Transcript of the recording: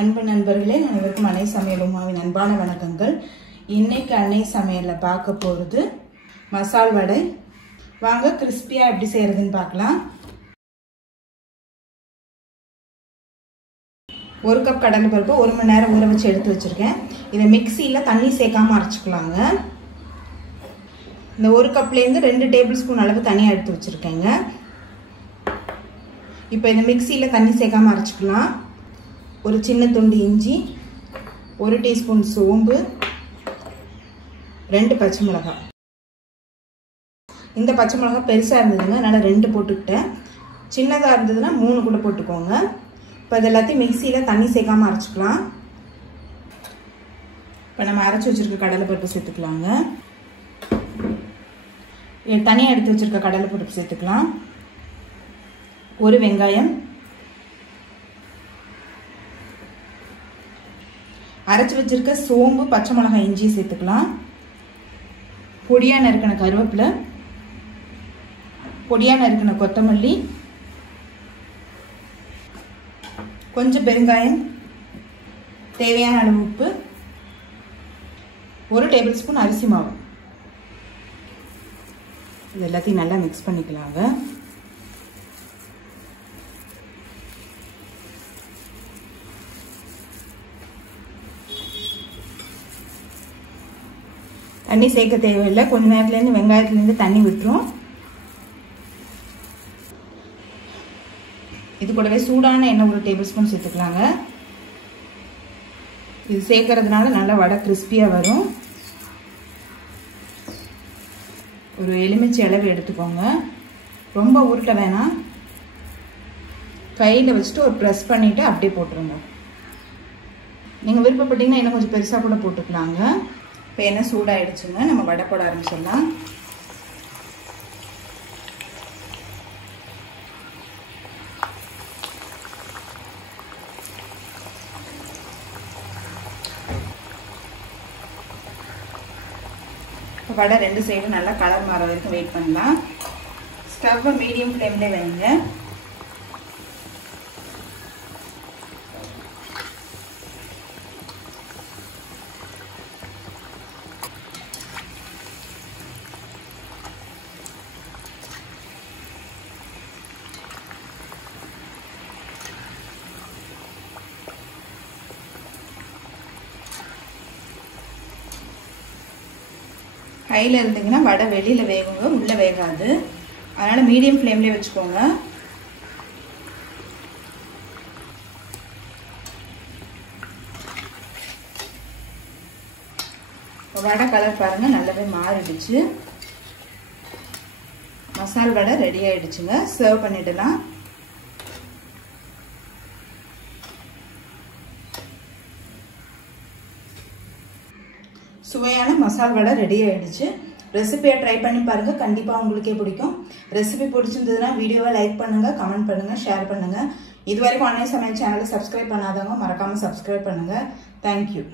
அன்பு நண்பர்களே, அனைவருக்கும் அன்னை சமையல் உமாவின் அன்பான வணக்கங்கள். இன்னைக்கு அன்னை சமையல்ல பார்க்க போறது மசால் வடை. வாங்க கிறிஸ்பியா எப்படி செய்யறதுன்னு பார்க்கலாம். 1 கப் கடலை பருப்பு 1 மணி நேரம் ஊற வச்சு எடுத்து வச்சிருக்கேன். இதை மிக்ஸியில தண்ணி சேர்க்காம அரைச்சுக்கலாங்க. இந்த 1 கப்ல இருந்து 2 டேபிள் ஸ்பூன் அளவு தனியா எடுத்து வச்சிருக்கேங்க. இப்போ இந்த மிக்ஸியில தண்ணி சேர்க்காம அரைச்சுக்கலாம். ஒரு சின்ன துண்டு இஞ்சி, 1 டீஸ்பூன் சோம்பு, 2 பச்சை மிளகாய். இந்த பச்சை மிளகாய் பெருசாக இருந்ததுங்க, அதனால் 2 போட்டுக்கிட்டேன். சின்னதாக இருந்ததுன்னா 3 கூட போட்டுக்கோங்க. இப்போ இது எல்லாத்தையும் மிக்சியில் தண்ணி சேர்க்காம அரைச்சிக்கலாம். இப்போ நம்ம அரைச்சி வச்சுருக்க கடலைப்பருப்பு சேர்த்துக்கலாங்க. தனியாக எடுத்து வச்சுருக்க கடலைப்பருப்பு சேர்த்துக்கலாம். 1 வெங்காயம், அரைச்சி வச்சிருக்க சோம்பு, பச்சை மிளகாய், இஞ்சி சேர்த்துக்கலாம். பொடியாக நறுக்கின கருவேப்பிலை, பொடியாக நறுக்கின கொத்தமல்லி, கொஞ்சம் பெருங்காயம், தேவையான அளவு உப்பு, 1 டேபிள் ஸ்பூன் அரிசி மாவு. இது எல்லாத்தையும் நல்லா மிக்ஸ் பண்ணிக்கலாங்க. தண்ணி சேர்க்க தேவையில்லை. கொஞ்ச நேரத்துலேருந்து வெங்காயத்துலேருந்து தண்ணி விட்டுரும். இது கூடவே சூடான எண்ணெய் 1 டேபிள் ஸ்பூன் சேர்த்துக்கலாங்க. இது சேர்க்கறதுனால நல்லா வடை கிறிஸ்பியாக வரும். ஒரு எலுமிச்சை அளவு எடுத்துக்கோங்க. ரொம்ப உருட்ட வேணாம். கையில் வச்சுட்டு ஒரு ப்ரெஸ் பண்ணிவிட்டு அப்படியே போட்டுருங்க. நீங்கள் விருப்பப்பட்டீங்கன்னா இன்னும் கொஞ்சம் பெருசாக கூட போட்டுக்கலாங்க. இப்போ எண்ணெய் சூடாகிடுச்சுங்க, நம்ம வடை போட ஆரம்பிச்சிடலாம். இப்போ வடை 2 சைடும் நல்லா கலர் மாற வரைக்கும் வெயிட் பண்ணலாம். ஸ்டவ்வை மீடியம் ஃப்ளேம்லேயே வைங்க. ஹையில் இருந்தீங்கன்னா வடை வெளியில் வேகுங்க, உள்ளே வேகாது. அதனால் மீடியம் ஃப்ளேம்லேயே வச்சுக்கோங்க. வடை கலர் பாருங்கள், நல்லாவே மாறிடுச்சு. மசால் வடை ரெடி ஆகிடுச்சுங்க. சர்வ் பண்ணிடலாம். சுவையான மசால் வடை ரெடி ஆயிடுச்சு. ரெசிபியை ட்ரை பண்ணி பாருங்க, கண்டிப்பா உங்களுக்கே பிடிக்கும். ரெசிபி பிடிச்சிருந்ததுன்னா வீடியோவை லைக் பண்ணுங்க, கமெண்ட் பண்ணுங்க, ஷேர் பண்ணுங்க. இதுவரைக்கும் அன்னை சமையல் சேனலை சப்ஸ்கிரைப் பண்ணாதவங்க மறக்காம சப்ஸ்கிரைப் பண்ணுங்க. தேங்க்யூ.